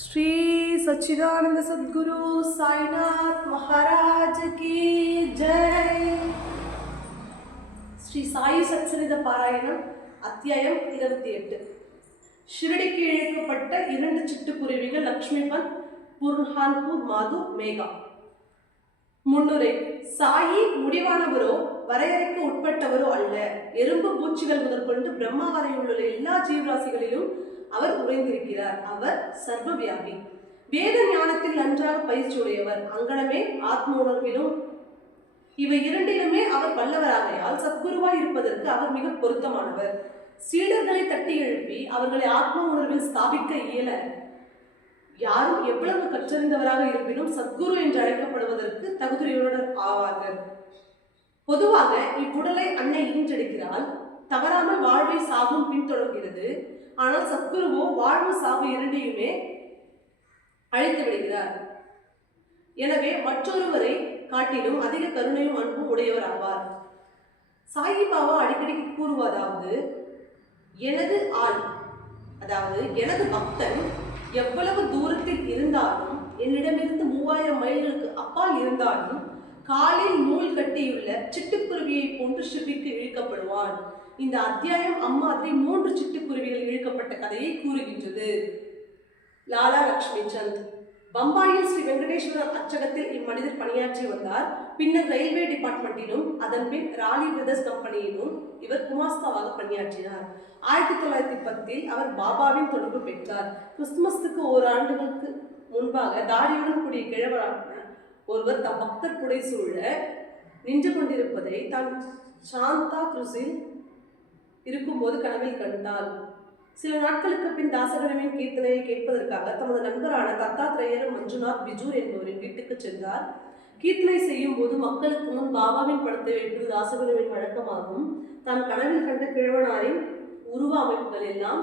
ஸ்ரீ சச்சிதானந்த சத்குரு சாய்நாத் மகாராஜ் கி ஜெய். ஸ்ரீ சாயி சச்சரித பாராயணம் அத்தியாயம் இருபத்தி எட்டு. ஷிரடிக்கு இழைக்கப்பட்ட இரண்டு சிட்டுக்குருவிகள் லக்ஷ்மிபந்த் புர்ஹான்பூர் மாது மேகா. முன்னுரை சாயி முடிவானவரோ வரையறைக்கு உட்பட்டவரோ அல்ல. எறும்பு பூச்சிகள் முதற்கொண்டு பிரம்மா வரையுள்ள எல்லா ஜீவராசிகளிலும் அவர் உறைந்திருக்கிறார். அவர் சர்வவியாபி. வேத ஞானத்தில் நன்றாக பயிற்சியுடையவர். அங்கனமே ஆத்ம உணர்விலும் இவை இரண்டிலுமே அவர் வல்லவராகையால் சத்குருவாய் இருப்பதற்கு அவர் மிக பொருத்தமானவர். சீடர்களை தட்டி எழுப்பி அவர்களை ஆத்ம உணர்வில் ஸ்தாபிக்க இயல யாரும் எவ்வளவு கற்றறிந்தவராக இருப்பினும் சத்குரு என்று அழைக்கப்படுவதற்கு தகுதியுடன் ஆவார்கள். பொதுவாக இவ்வுடலை அன்னை ஈன்றெடுக்கிறாள். தவறாமல் வாழ்வை சாகும் பின்தொடர்கிறது. ஆனால் சத்குருவோ வாழ்வு சாவு இரண்டையுமே அழைத்து விடுகிறார். எனவே மற்றொருவரை காட்டிலும் அதிக கருணையும் அன்பும் உடையவர் ஆவார் சாயி பாபா அடிக்கடி கூறுவதாவது எனது ஆள் அதாவது எனது பக்தன் எவ்வளவு தூரத்தில் இருந்தாலும் என்னிடமிருந்து மூவாயிரம் மைல்களுக்கு அப்பால் இருந்தாலும் காலில் நூல் கட்டியுள்ள சிட்டுக்குருவியை போன்று ஷிர்டிக்கு இழுக்கப்படுவான். இந்த அத்தியாயம் அம்மாதிரி மூன்று சிட்டுக்குருவிகள் இழுக்கப்பட்ட கதையை கூறுகின்றது. லாலா லக்ஷ்மி சந்த் பம்பாயில் ஸ்ரீ வெங்கடேஸ்வரர் அச்சகத்தில் இம்மனிதர் பணியாற்றி வந்தார். பின்னர் ரயில்வே டிபார்ட்மெண்ட்டிலும் அதன் பின் ராலி பிரதர்ஸ் கம்பெனியிலும் இவர் குமாஸ்தாவாக பணியாற்றினார். ஆயிரத்தி தொள்ளாயிரத்தி பத்தில் அவர் பாபாவின் தொடர்பு பெற்றார். கிறிஸ்துமஸுக்கு ஓராண்டுகளுக்கு முன்பாக தாடியுடன் கூடிய கிழவரான ஒருவர் தம் பக்தர் புடை சூழ நின்று கொண்டிருப்பதை தான் சாந்தா குருஸில் இருக்கும்போது கனவில் கண்டால் சில நாட்களுக்கு பின் தாசகரவின் கீர்த்தனையை கேட்பதற்காக தமது நண்பரான தத்தாத்ரேயர் மஞ்சுநாத் பிஜூர் என்பவரின் வீட்டுக்கு சென்றார். கீர்த்தனை செய்யும் போது மக்களுக்கு முன் பாபாவின் படத்தை வைப்பது தாசகரவின் வழக்கமாகும். தான் கனவில் கண்ட கிழவனாரின் உருவ அமைப்புகள் எல்லாம்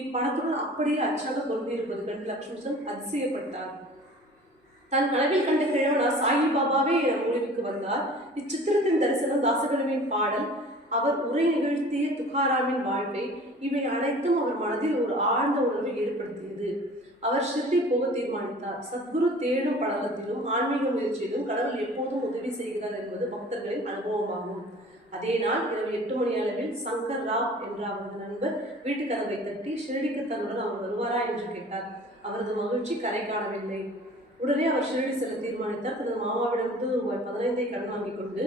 இப்படத்துடன் அப்படியே அச்சாக பொருந்தியிருப்பது கண்டு லக்ஷ்மிசன் அதிசயப்பட்டார். தன் கனவில் கண்ட கிழவனார் சாயி பாபாவே என முடிவுக்கு வந்தார். இச்சித்திரத்தின் தரிசனம் தாசகரவின் பாடல் அவர் உரை நிகழ்த்திய துகாராமின் வாழ்வை இவை அனைத்தும் அவர் மனதில் ஒரு ஆழ்ந்த உணர்வை ஏற்படுத்தியது. அவர் ஷிர்டி போக தீர்மானித்தார். சத்குரு தேடும் படலத்திலும் ஆன்மீக முயற்சியிலும் கடவுள் எப்போதும் உதவி செய்கிறார் என்பது பக்தர்களின் அனுபவமாகும். அதே நாள் இரவு எட்டு மணி அளவில் சங்கர் ராவ் என்ற அவரது நண்பர் வீட்டு கதவை தட்டி ஷிரடிக்கு தன்னுடன் அவர் வருவாரா என்று கேட்டார். அவரது மகிழ்ச்சி கரை காணவில்லை. உடனே அவர் ஷிரடி செல்ல தீர்மானித்தார். தனது மாமாவிடமிருந்து ரூபாய் பதினைந்தை கடன் வாங்கிக் கொண்டு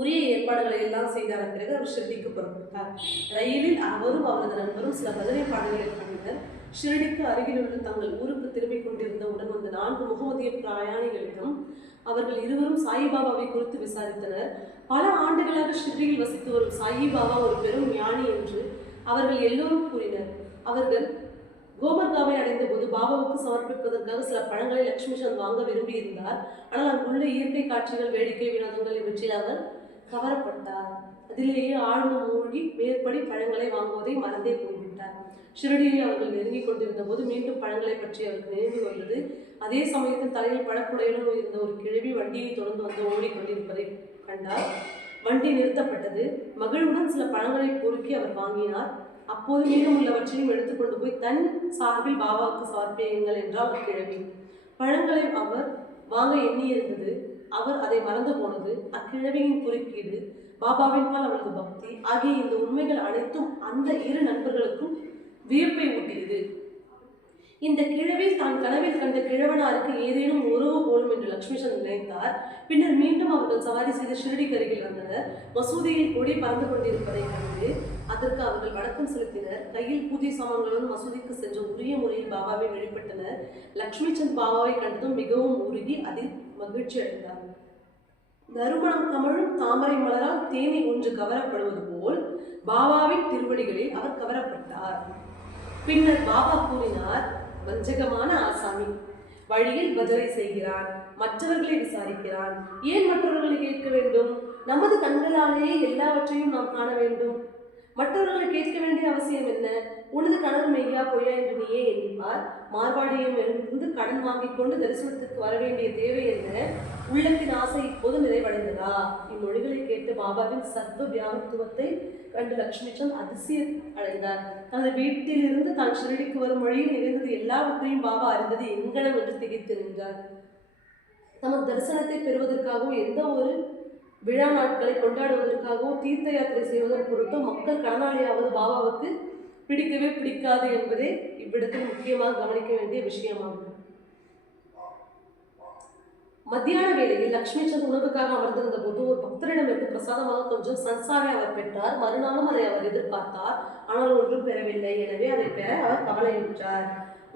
உரிய ஏற்பாடுகளை எல்லாம் செய்தார். பிறகு அவர் ஷிரடிக்கு புறப்பட்டார். ரயிலில் அவரும் அவரது நண்பரும் சில பஜனை பாடல்களை பாடினர். ஷிரடிக்கு அருகில் உள்ள தங்கள் ஊருக்கு திரும்பிக் கொண்டிருந்த உடன் வந்த நான்கு முகமதிய பிரயாணிகளிடம் அவர்கள் இருவரும் சாயிபாபாவை குறித்து விசாரித்தனர். பல ஆண்டுகளாக ஷிரடியில் வசித்து வரும் சாயிபாபா ஒரு பெரும் ஞானி என்று அவர்கள் எல்லோரும் கூறினர். அவர்கள் கோபர்காவை அடைந்த போது பாபாவுக்கு சமர்ப்பிப்பதற்காக சில பழங்களை லட்சுமிசந்த் வாங்க விரும்பியிருந்தார். ஆனால் அங்குள்ள இயற்கை காட்சிகள் வேடிக்கை வினோதங்கள் இவற்றில் அவர் கவரப்பட்டார். அதிலேயே ஆழ்ந்து மூழ்கி மேற்படி பழங்களை வாங்குவதை மறந்தே போய்விட்டார். ஷிரடியை அவர்கள் நெருங்கிக் கொண்டிருந்த போது மீண்டும் பழங்களை பற்றி அவருக்கு நினைவு வந்தது. அதே சமயத்தில் தலையில் பழக்குடையிலும் இருந்த ஒரு கிழவி வண்டியை தொடர்ந்து வந்து ஓடிக்கொண்டிருப்பதை கண்டார். வண்டி நிறுத்தப்பட்டது. மகிழ்வுடன் சில பழங்களை பொறுக்கி அவர் வாங்கினார். அப்போது மீதம் உள்ளவற்றையும் எடுத்துக்கொண்டு போய் தன் சார்பில் பாபாவுக்கு சமர்ப்பியுங்கள் என்றார் அவர் கிழவி. பழங்களை அவர் வாங்க எண்ணியிருந்தது. அவர் அதை மறந்து போனது அக்கிழவியின் குறுக்கீடு பாபாவின் பால் அவளது பக்தி ஆகிய இந்த உண்மைகள் அனைத்தும் அந்த இரு நண்பர்களுக்கும் வியப்பை ஊட்டியது. இந்த கிழவி தான் கனவில் கண்ட கிழவனாருக்கு ஏதேனும் உறவு போலும் என்று லக்ஷ்மிசந்த் நினைத்தார். பின்னர் மீண்டும் அவர்கள் சவாரி செய்து ஷிரடி அருகில் வந்தனர். மசூதியில் கொடி பறந்து கொண்டிருப்பதை கண்டு அதற்கு அவர்கள் வணக்கம் செலுத்தினர். கையில் பூஜை சாமான்களுடன் மசூதிக்கு சென்ற உரிய முறையில் பாபாவை வழிபட்டனர் லக்ஷ்மிசந்த் பாபாவை கண்டதும் மிகவும் உருகி அதில் மகிழ்ச்சி அடைந்தார். நறுமணம் கமழும் தாமரை மலரால் தேனி ஒன்று கவரப்படுவது போல் பாபாவின் திருவடிகளில் அவர் கவரப்பட்டார். பின்னர் பாபா கூறினார் வஞ்சகமான ஆசாமி வழியில் பஜனை செய்கிறான் மற்றவர்களை விசாரிக்கிறான். ஏன் மற்றவர்களை கேட்க வேண்டும்? நமது கண்களாலேயே எல்லாவற்றையும் நாம் காண வேண்டும். மற்றவர்களை கேட்க வேண்டிய அவசியம் என்ன? உனது கணவர் மெய்யா பொய்யா என்று நீயே எண்ணிப்பார். மார்பாடியம் இருந்து கடன் வாங்கிக் கொண்டு தரிசனத்துக்கு வர வேண்டிய தேவை என்ன? உள்ளத்தின் ஆசை இப்போது நிறைவடைந்ததா? இம்மொழிகளை கேட்டு பாபாவின் சர்வ வியாபத்துவத்தை கண்டு லட்சுமிச்சந்த் அதிசயம் அடைந்தார். தனது வீட்டிலிருந்து தான் ஷிரடிக்கு வரும் வழியில் நிகழ்ந்தது எல்லாவற்றையும் பாபா அறிந்தது எங்கனம் என்று திகைத்து நின்றார். தமது தரிசனத்தை பெறுவதற்காகவும் எந்த ஒரு விழா நாட்களை கொண்டாடுவதற்காகவோ தீர்த்த யாத்திரை செய்வதன் பொருட்டும் மக்கள் கடனாளியாவது பாபாவுக்கு பிடிக்கவே பிடிக்காது என்பதே இவ்விடத்தில் முக்கியமாக கவனிக்க வேண்டிய விஷயமாகும். மத்தியான வேளையில் லக்ஷ்மி சந்த் உணவுக்காக அமர்ந்திருந்த போது ஒரு பக்தரிடமிருந்து பிரசாதமாக கொஞ்சம் சன்சாரை அவர் பெற்றார். மறுநாளும் அதை அவர் எதிர்பார்த்தார். ஆனால் ஒன்றும் பெறவில்லை. எனவே அதை பெற அவர் கவலையுற்றார்.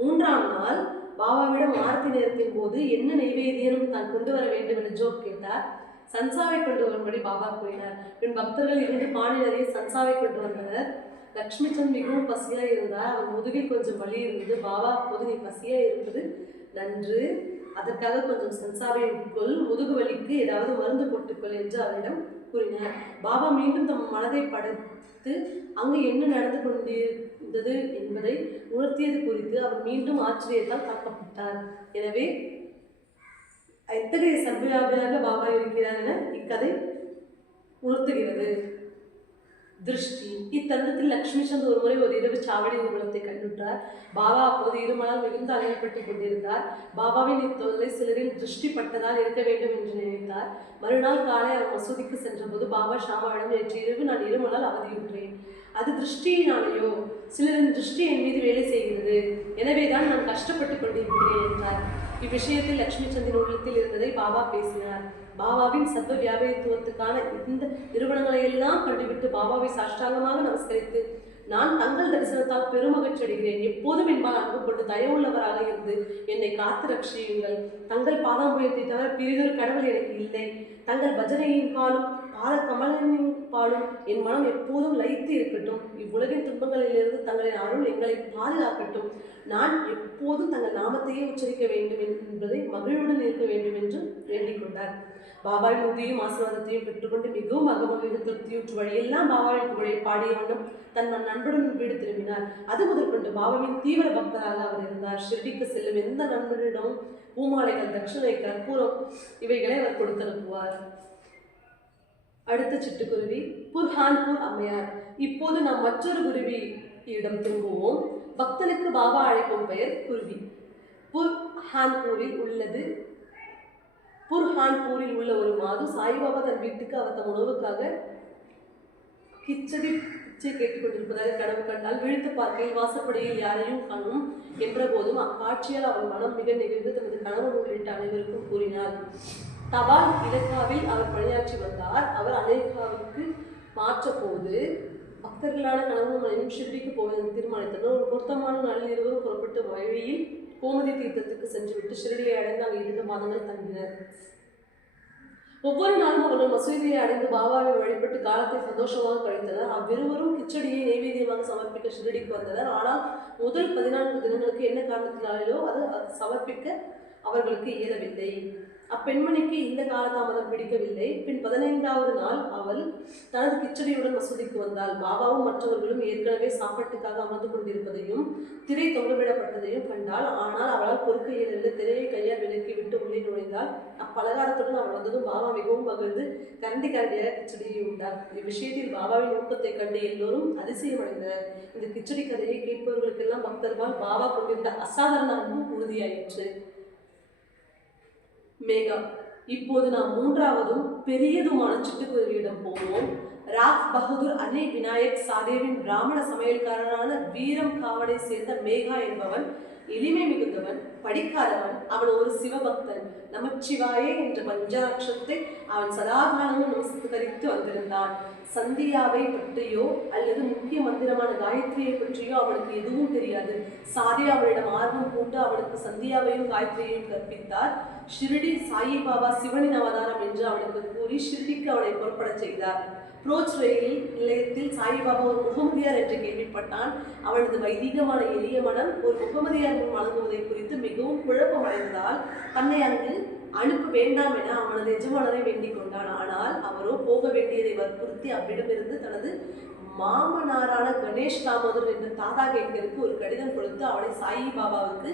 மூன்றாம் நாள் பாபாவிடம் ஆரத்தி நேரத்தின் போது என்ன நெய்வேதியனும் தான் கொண்டு வர வேண்டும்? என்று ஜோக் கேட்டார். சன்சாவை கொண்டு வரும்படி பாபா கூறினார். பின் பக்தர்கள் இரண்டு பானை நிறைய சன்சாவை கொண்டு வந்தனர். லக்ஷ்மி சந்த் மிகவும் பசியா இருந்தார். அவர் முதுகில் கொஞ்சம் வலி இருந்தது. பாபா அப்போது நீ பசியா இருப்பது நன்று. அதற்காக கொஞ்சம் சன்சாவை உட்கொள் முதுகு வலிக்கு ஏதாவது மருந்து போட்டுக்கொள் என்று அவரிடம் கூறினார். பாபா மீண்டும் தம் மனதை படைத்து அங்கு என்ன நடந்து கொண்டிருந்தது என்பதை உணர்த்தியது குறித்து அவர் மீண்டும் ஆச்சரியத்தால் தாக்கப்பட்டார் எனவே எத்தகைய சர்வவியாபியாக பாபா இருக்கிறார் என இக்கதை உணர்த்துகிறது. திருஷ்டி. இத்தருணத்தில் லக்ஷ்மி சந்த் ஒருமுறை ஒரு இரவு சாவடி ஊர்வலத்தை கண்டுற்றார். பாபா அப்போது இருமலால் மிகுந்த அலையப்பட்டு கொண்டிருந்தார். பாபாவின் இத்தொல்லை சிலரின் திருஷ்டி பட்டதால் இருக்க வேண்டும் என்று நினைத்தார். மறுநாள் காலை அவர் மசூதிக்கு சென்றபோது பாபா ஷாமாவிடம் நேற்று இரவு நான் இருமலால் அவதியுற்றேன். அது திருஷ்டியினாலேயோ? சிலரின் திருஷ்டி என் மீது வேலை செய்கிறது. எனவேதான் நான் கஷ்டப்பட்டு கொண்டிருக்கிறேன் என்றார். இவ்விஷயத்தில் லட்சுமி சந்தின் உள்ளத்தில் இருந்ததை பாபா பேசினார். பாபாவின் சர்வ வியாபாரத்துவத்துக்கான இந்த நிறுவனங்களை எல்லாம் கண்டுவிட்டு பாபாவை சாஷ்டாங்கமாக நமஸ்கரித்து நான் தங்கள் தரிசனத்தால் பெருமகிழ்ச்சி அடைகிறேன். எப்போதும் என்பால் அன்பு கொண்டு தயவுள்ளவராக இருந்து என்னை காத்து ரட்சியுங்கள். தங்கள் பாதாம்புயத்தை தவிர பிரிதொரு கடவுள் எனக்கு இல்லை. தங்கள் பஜனையின் பாலும் பாத பாடும் என் மனம் எப்போதும் லயித்து இருக்கட்டும். இவ்வுலகின் துன்பங்களிலிருந்து தங்களின் அருள் எங்களை பாதுகாக்கட்டும். நான் எப்போதும் தங்கள் நாமத்தையே உச்சரிக்க வேண்டும் என்பதை மகிழ்வுடன் இருக்க வேண்டும் என்று வேண்டிக் கொண்டார். பாபாவின் உதவியும் ஆசீர்வாதத்தையும் பெற்றுக்கொண்டு மிகவும் அகமகிழ்ந்து திருப்தியுற்று வழியெல்லாம் பாபாவின் புகழை பாடிய வண்ணம் தன் நண்பனுடன் வீடு திரும்பினார். அது முதல் கொண்டு பாபாவின் தீவிர பக்தராக அவர் இருந்தார். ஷிர்டிக்கு செல்லும் எந்த நண்பனிடமும் பூமாலைகள் தட்சிணை கற்பூரம் இவைகளை அவர் கொடுத்தனுப்புவார். அடுத்த சிட்டுக்குருவி புர்ஹான்பூர் அம்மையார். இப்போது நாம் மற்றொரு குருவி இடம் திரும்புவோம். பக்தனுக்கு பாபா அழைக்கும் பெயர் குருவி. புர்ஹான்பூரில் உள்ளது. புர்ஹான்பூரில் உள்ள ஒரு மாது சாய்பாபா தன் வீட்டுக்கு அவர் தம் உணவுக்காக கிச்சடி பிச்சை கேட்டுக்கொண்டிருப்பதாக கனவு கண்டால் விழுத்து பார்க்கையில் வாசப்படியில் யாரையும் காணும் என்ற போதும் அக்காட்சியால் அவன் மனம் மிக நெகிழ்ந்து தனது கணவன் உள்ளிட்ட அனைவருக்கும் கூறினார். தபால் இலக்காவில் அவர் பணியாற்றி வந்தார். அவர் அமெரிக்காவிற்கு மாற்ற போது பக்தர்களான கணவன் மனைவியும் ஷிர்டிக்கு போவதற்கு தீர்மானித்தனர். ஒரு பொருத்தமான நாளில் இருவரும் புறப்பட்டு வழியில் கோமதி தீர்த்தத்துக்கு சென்றுவிட்டு ஷிரடியை அடைந்து அங்கு இரண்டு மாதங்கள் தங்கினர். ஒவ்வொரு நாளும் அவர்கள் மசூதியை அடைந்து பாபாவை வழிபட்டு காலத்தை சந்தோஷமாக கழித்தனர். அவ்விருவரும் கிச்சடியை நெய்வேதியமாக சமர்ப்பிக்க ஷிரடிக்கு வந்தனர். ஆனால் முதல் பதினான்கு தினங்களுக்கு என்ன காரணத்தினாலோ அது சமர்ப்பிக்க அவர்களுக்கு இயலவில்லை. அப்பெண்மணிக்கு இந்த காலதாமதம் பிடிக்கவில்லை. பின் பதினைந்தாவது நாள் அவள் தனது கிச்சடியுடன் மசூதிக்கு வந்தாள். பாபாவும் மற்றவர்களும் ஏற்கனவே சாப்பாட்டுக்காக அமர்ந்து கொண்டிருப்பதையும் திரை தொங்கவிடப்பட்டதையும் கண்டாள். ஆனால் அவளால் பொறுக்க இயலவில்லை. திரையை கையால் விலக்கி விட்டு உள்ளே நுழைந்தாள். அப்பலகாரத்துடன் அவள் வந்ததும் பாபா மிகவும் மகிழ்ந்து கரண்டி கரண்டியாக கிச்சடியை உண்டார். இவ்விஷயத்தில் பாபாவின் ஊக்கத்தை கண்டு எல்லோரும் அதிசயமடைந்தனர் இந்த கிச்சடி கதையை கேட்பவர்களுக்கெல்லாம் பக்தர்பால் பாபா கொண்டிருந்த அசாதாரண அன்பு உறுதியாயிற்று. மேகா இப்போது நாம் மூன்றாவதும் பெரியதுமான சிட்டுக்குருவியிடம் போவோம். ராக் பகதூர் அலி விநாயக் சாதேவின் பிராமண சமையல்காரனான வீரம் காவலை சேர்ந்த மேகா என்பவன் எளிமை மிகுந்தவன் படிக்காதவன் அவன் ஒரு சிவபக்தன். நமச்சிவாயே என்ற பஞ்சாட்சத்தை அவன் சதாகாலமும் நமஸ்கரித்து வந்திருந்தான். சந்தியாவை பற்றியோ அல்லது முக்கிய மந்திரமான காயத்ரியை பற்றியோ அவனுக்கு எதுவும் தெரியாது. சாதே அவனிடம் ஆர்வம் பூண்டு அவனுக்கு சந்தியாவையும் காயத்ரியையும் கற்பித்தார். ஷிரடி சாயிபாபா சிவனின் அவதாரம் என்று அவனுக்கு கூறி ஷிரடிக்கு அவனை புறப்படச் செய்தார். புரோச் ரயில் நிலையத்தில் சாயிபாபா ஒரு முகமதியார் என்று கேள்விப்பட்டான். அவனது வைதீகமான எளிய மனம் ஒரு முகமதியார் முன் வழங்குவதை குறித்து மிகவும் குழப்பமடைந்ததால் தன்னை அங்கு அனுப்ப வேண்டாம் என அவனது எஜமானரை வேண்டிக் கொண்டான். ஆனால் அவரோ போக வேண்டியதை வற்புறுத்தி அவ்விடமிருந்து தனது மாமனாரான கணேஷ் தாமோதர் என்ற தாதா கேட்கருக்கு ஒரு கடிதம் கொடுத்து அவனை சாயி பாபாவுக்கு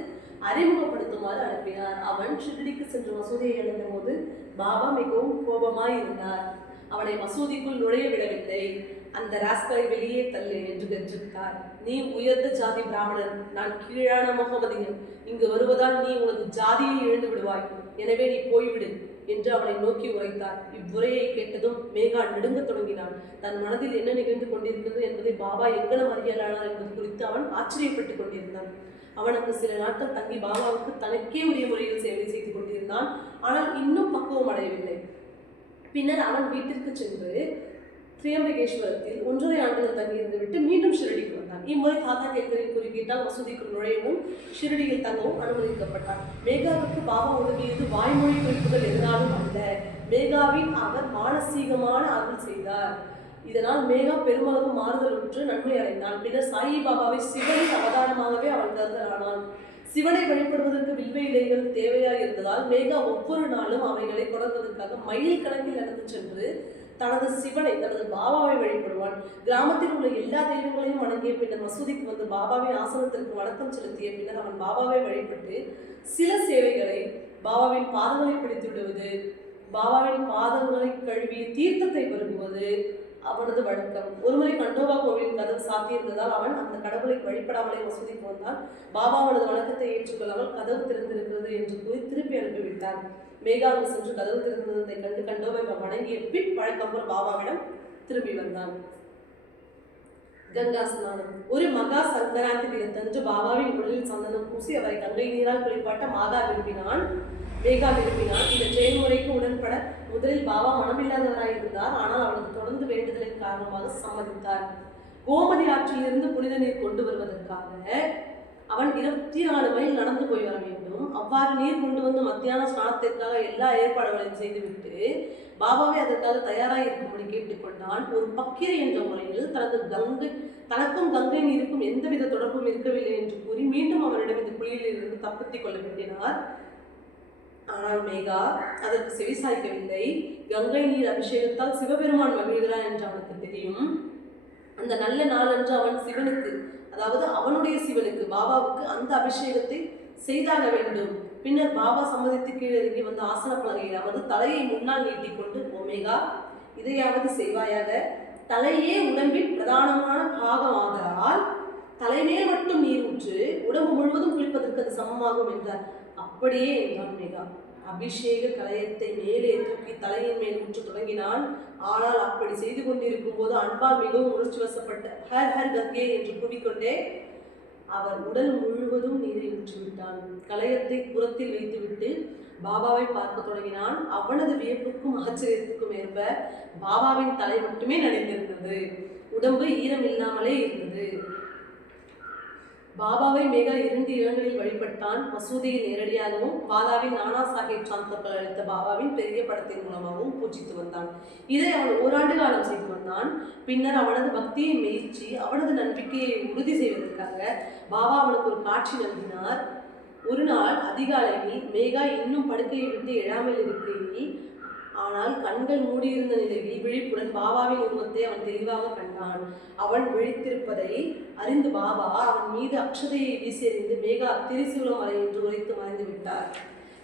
அறிமுகப்படுத்துமாறு அனுப்பினார். அவன் ஷிரடிக்கு சென்று மசூதியை அடைந்த போது பாபா மிகவும் கோபமாய் இருந்தார் அவனை மசூதிக்குள் நுழைய விடவில்லை அந்த ராஸ்கரை வெளியே தள்ளு என்று கெஞ்சிட்டார் நீ உயர்ந்த ஜாதி பிராமணன். நான் கீழான முகமதியன். இங்கு வருவதால் நீ உனது ஜாதியை இழந்து விடுவாய். எனவே நீ போய்விடு என்று அவனை நோக்கி உரைத்தார். இவ்வுரையை கேட்டதும் மேகா நெடுங்க தொடங்கினான் தன் மனதில் என்ன நிகழ்ந்து கொண்டிருக்கிறது என்பதை பாபா எங்கனம் அறியலானார் என்பது குறித்து அவன் ஆச்சரியப்பட்டுக் கொண்டிருந்தான். அவனுக்கு சில நாட்கள் தங்கி பாபாவுக்கு தனக்கே உரிய முறையில் சேவை செய்து கொண்டிருந்தான். ஆனால் இன்னும் பக்குவம் அடையவில்லை. பின்னர் அவன் வீட்டிற்கு சென்று திரியம்பகேஸ்வரத்தில் ஒன்றரை ஆண்டுகள் தங்கியிருந்து விட்டு மீண்டும் ஷிரடிக்கு வந்தான். இம்முறை தாத்தா கேட்கரின் குறுக்கீட்டால் மசூதிக்குள் நுழையவும் ஷிரடியில் தங்கவும் அனுமதிக்கப்பட்டார் மேகாவுக்கு பாபா உதவியது வாய்மொழி குறிப்புகள் எதனாலும் அல்ல. மேகாவின் அவர் மானசீகமான அருள் செய்தார். இதனால் மேகா பெருமளவு மாறுதலுற்று நன்மை அடைந்தான். பின்னர் சாயி பாபாவை சிவனின் அவதாரமாகவே அவன் கருதலானான் சிவனை வழிபடுவதற்கு வில்வ இலைகள் தேவையாக இருந்ததால் மேகா ஒவ்வொரு நாளும் அவைகளை தொடர்வதற்காக மயில் கணக்கில் நடந்து சென்று தனது சிவனை தனது பாபாவை வழிபடுவான் கிராமத்தில் உள்ள எல்லா தெய்வங்களையும் வணங்கிய பின்னர் மசூதிக்கு வந்து பாபாவின் ஆசனத்திற்கு வணக்கம் செலுத்திய பின்னர் அவன் பாபாவை வழிபட்டு சில சேவைகளை பாபாவின் பாதங்களை பிடித்து விடுவது பாபாவின் பாதங்களை கழுவி தீர்த்தத்தை பருகுவது அவனது வழக்கம். ஒருமுறை கண்டோபா கோவிலின் கதவு சாத்தியிருந்ததால் அவன் அந்த கடவுளை வழிபடாமலே மசூதிக்கு வந்தான் பாபா அவனது வழக்கத்தை ஏற்றுக்கொள்ளாமல் கதவு திறந்திருக்கிறது என்று கூறி திருப்பி அனுப்பிவிட்டார் மேகா அங்கு சென்று கதவு திறந்ததை கண்டு கண்டோபை வணங்கிய பின் வழக்கம் போல் பாபாவிடம் திரும்பி வந்தான். கங்கா ஸ்நானம். ஒரு மகா சங்கராந்தி தினத்தன்று பாபாவின் உடலில் சந்தனம் பூசி அவரை கங்கை நீரால் குளிப்பாட்ட மாதா விரும்பினான். மேகா விரும்பினான். இந்த செயல்முறைக்கு உடன்பட முதலில் பாபா மனமில்லாதவராய் இருந்தார். ஆனால் அவனது தொடர்ந்து வேண்டுதலின் காரணமாக சம்மதித்தார். கோமதி ஆற்றிலிருந்து புனித நீர் கொண்டு வருவதற்காக அவன் இருபத்தி நாலு மைல் நடந்து போய் வர வேண்டும். அவ்வாறு நீர் கொண்டு வந்து மத்தியான ஸ்நானத்திற்காக எல்லா ஏற்பாடுகளையும் செய்துவிட்டு பாபாவை அதற்காக தயாராக இருக்கும்படி கேட்டுக்கொண்டான். ஒரு பக்கிரி என்ற முறையில் தனது கங்கை தனக்கும் கங்கை நீருக்கும் எந்தவித தொடர்பும் இருக்கவில்லை என்று கூறி மீண்டும் அவனிடம் இந்த குழியில் இருந்து தப்பித்துக் கொள்ள வேண்டினார். ஆனால் மேகா அதற்கு செவிசாய்க்கவில்லை கங்கை நீர் அபிஷேகத்தால் சிவபெருமான் மகிழ்கிறான் என்று அவனுக்கு தெரியும். அந்த நல்ல நாள் என்று அவன் சிவனுக்கு அதாவது அவனுடைய சிவனுக்கு பாபாவுக்கு அந்த அபிஷேகத்தை செய்தாக வேண்டும். பின்னர் பாபா சம்மதித்து கீழே இறங்கி வந்த ஆசன பலகையில் அமர்ந்து தலையை முன்னால் நீட்டிக்கொண்டு ஓமேகா இதையாவது செய்வாயாக? தலையே உடம்பின் பிரதானமான பாகமாதலால் தலைமேல் மட்டும் நீர் ஊற்று உடம்பு முழுவதும் குளிப்பதற்கு அது சமமாகும் என்றார். அப்படியே என்றான் மேகா. அபிஷேக கலயத்தை மேலே தூக்கி தலையின் மேல் ஊற்ற தொடங்கினான். ஆனால் அப்படி செய்து கொண்டிருக்கும் போது அன்பா மிகவும் உணர்ச்சி வசப்பட்ட ஹர் ஹர் கங்கே என்று கூவிக்கொண்டே அவர் உடல் முழுவதும் நீரை ஊற்றிவிட்டான் கலயத்தை புறத்தில் வைத்துவிட்டு பாபாவை பார்க்க தொடங்கினான். அவனது வியப்புக்கும் ஆச்சரியத்துக்கும் ஏற்ப பாபாவின் தலை மட்டுமே நனைந்திருந்தது. உடம்பு ஈரம் இல்லாமலே இருந்தது. பாபாவை மிக இரண்டு இடங்களில் வழிபட்டான். மசூதியில் நேரடியாகவும் பாலாவின் நானா சாஹேப் சாந்தோக்கள் அளித்த பாபாவின் பெரிய படத்தின் மூலமாகவும் பூஜித்து வந்தான். இதை அவன் ஓராண்டு காலம் செய்து வந்தான் பின்னர் அவனது பக்தியை மெயிற்சி அவனது நம்பிக்கையை உறுதி செய்வதற்காக பாபா அவனுக்கு ஒரு காட்சி நல்கினார். ஒரு நாள் அதிகாலையில் மேகா இன்னும் படுக்கையை விட்டு எழாமல் இருக்கிறேன் ஆனால் கண்கள் மூடியிருந்த நிலையில் விழிப்புடன் பாபாவின் உருவத்தை அவன் தெளிவாக கண்டான். அவன் விழித்திருப்பதை அறிந்து பாபா அவன் மீது அக்ஷதையை வீசியறிந்து மேகா திரிசூலம் வரை என்று உரைத்து மறைந்து விட்டார்.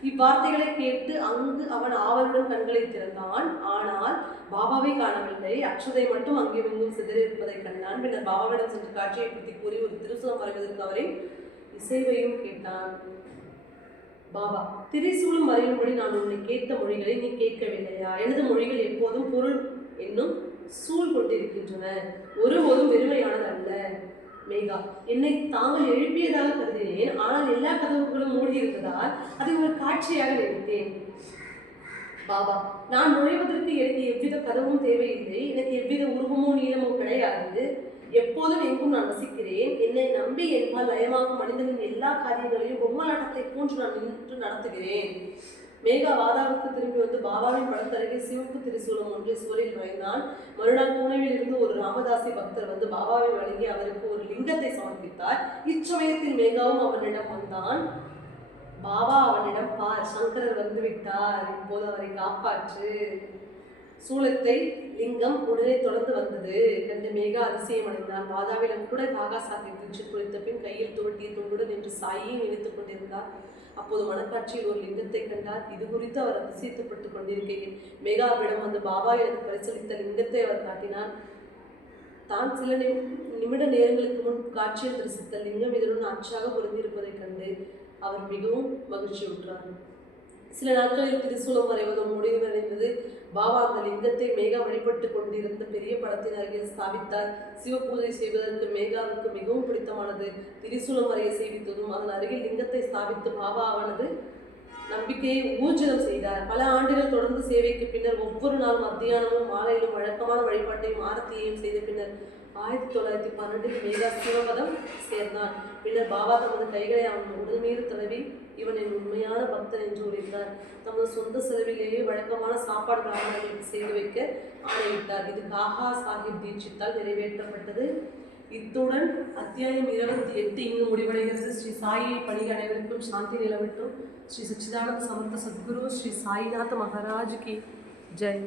இவ்வார்த்தைகளை கேட்டு அங்கு அவன் ஆவலுடன் கண்களை திறந்தான். ஆனால் பாபாவை காணவில்லை. அக்ஷதை மட்டும் அங்கே சிதறி சிதறியிருப்பதை கண்டான். பின்னர் பாபாவிடம் சென்று காட்சியை பற்றி கூறி ஒரு திருசூலம் வரைவதற்கு அவரை இசைவையும் கேட்டான். பாபா திரிசூலும் வரையும்படி நான் உன்னை கேட்ட மொழிகளை நீ கேட்கவில்லையா? எனது மொழிகள் எப்போதும் பொருள் என்னும் சூழ் கொண்டிருக்கின்றன. ஒருபோதும் வெறுமையானது அல்ல. மேகா என்னை தாங்கள் எழுப்பியதாக கருதினேன் ஆனால் எல்லா கதவுகளும் மூடியிருந்ததால் அதை ஒரு காட்சியாக நினைத்தேன். பாபா நான் நுழைவதற்கு எனக்கு எவ்வித கதவும் தேவையில்லை. எனக்கு எவ்வித உருவமோ நீளமோ கிடையாது. எப்போதும் எங்கும் நான் வசிக்கிறேன். என்னை நம்பி என்பால் லயமாகும் மனிதனின் எல்லா காரியங்களையும் பொம்மலாட்டத்தை போன்று நான் நின்று நடத்துகிறேன். மேகா வாதாவுக்கு திரும்பி வந்து பாபாவின் படத்தருகே சிவப்பு திரிசூலம் ஒன்றை சுவரில் வரைந்தான் மறுநாள் பூனேவில் இருந்து ஒரு ராமதாசி பக்தர் வந்து பாபாவை வழங்கி அவருக்கு ஒரு லிங்கத்தை சமர்ப்பித்தார். இச்சமயத்தில் மேகாவும் அவனிடம் வந்தான். பாபா அவனிடம் பார் சங்கரர் வந்து விட்டார். இப்போது அவரை காப்பாற்று. சூலத்தை லிங்கம் உடனே தொடர்ந்து வந்தது. கண்டு மேகா அதிசயம் அடைந்தான். மாதாவிடம் கூட காகா சாஹிப் திருச்சி குளித்த பின் கையில் துவட்டிய துண்டுடன் நின்று சாயை நினைத்துக் கொண்டிருந்தார். அப்போது மனக்காட்சியில் ஒரு லிங்கத்தை கண்டார். இது குறித்து அவர் அதிசயத்துப்பட்டுக் கொண்டிருக்கையில் மேகாவிடம் அந்த பாபா எனக்கு பரிசளித்த லிங்கத்தை அவர் காட்டினார். தான் சில நிமி- நிமிட நேரங்களுக்கு முன் காட்சியில் தரிசித்த லிங்கம் இதனுடன் அச்சாக பொருந்திருப்பதைக் கண்டு அவர் மிகவும் மகிழ்ச்சியுற்றார். சில நாட்களில் திரிசூலம் வரைவதும் முடிவடைந்தது பாபா அந்த லிங்கத்தை மேகா வழிபட்டு கொண்டிருந்த பெரிய படத்தின் அருகில் ஸ்தாபித்தார். சிவ பூஜை செய்வதற்கு மேகாவுக்கு மிகவும் பிடித்தமானது. திரிசூலம் வரைய செய்வித்ததும் அதன் அருகில் லிங்கத்தை ஸ்தாபித்து பாபா அவனது நம்பிக்கையை ஊர்ஜிதம் செய்தார். பல ஆண்டுகள் தொடர்ந்து சேவைக்கு பின்னர் ஒவ்வொரு நாள் மத்தியானமும் மாலையிலும் வழக்கமான வழிபாட்டையும் ஆரத்தியையும் செய்த பின்னர் ஆயிரத்தி தொள்ளாயிரத்தி பன்னெண்டில் மேகா சிவபதம் சேர்ந்தான். பின்னர் பாபா தமது கைகளை அவன் உடல் மீது தடவி இவன் என் உண்மையான பக்தன் என்று உரைத்தார் தமது சொந்த செலவிலேயே வழக்கமான சாப்பாடு பிராமணர்களுக்கு செய்து வைக்க ஆணையிட்டார். இது காஹா சாஹிப் தீட்சித்தால் நிறைவேற்றப்பட்டது. இத்துடன் அத்தியாயம் இருபத்தி எட்டு இங்கு முடிவடைகிறது. ஸ்ரீ சாயை பணி அனைவருக்கும் சாந்தி நிலவட்டும். ஸ்ரீ சச்சிதானந்த சமர்த்த சத்குரு ஸ்ரீ சாய்நாத் மகாராஜ் கி ஜெய்.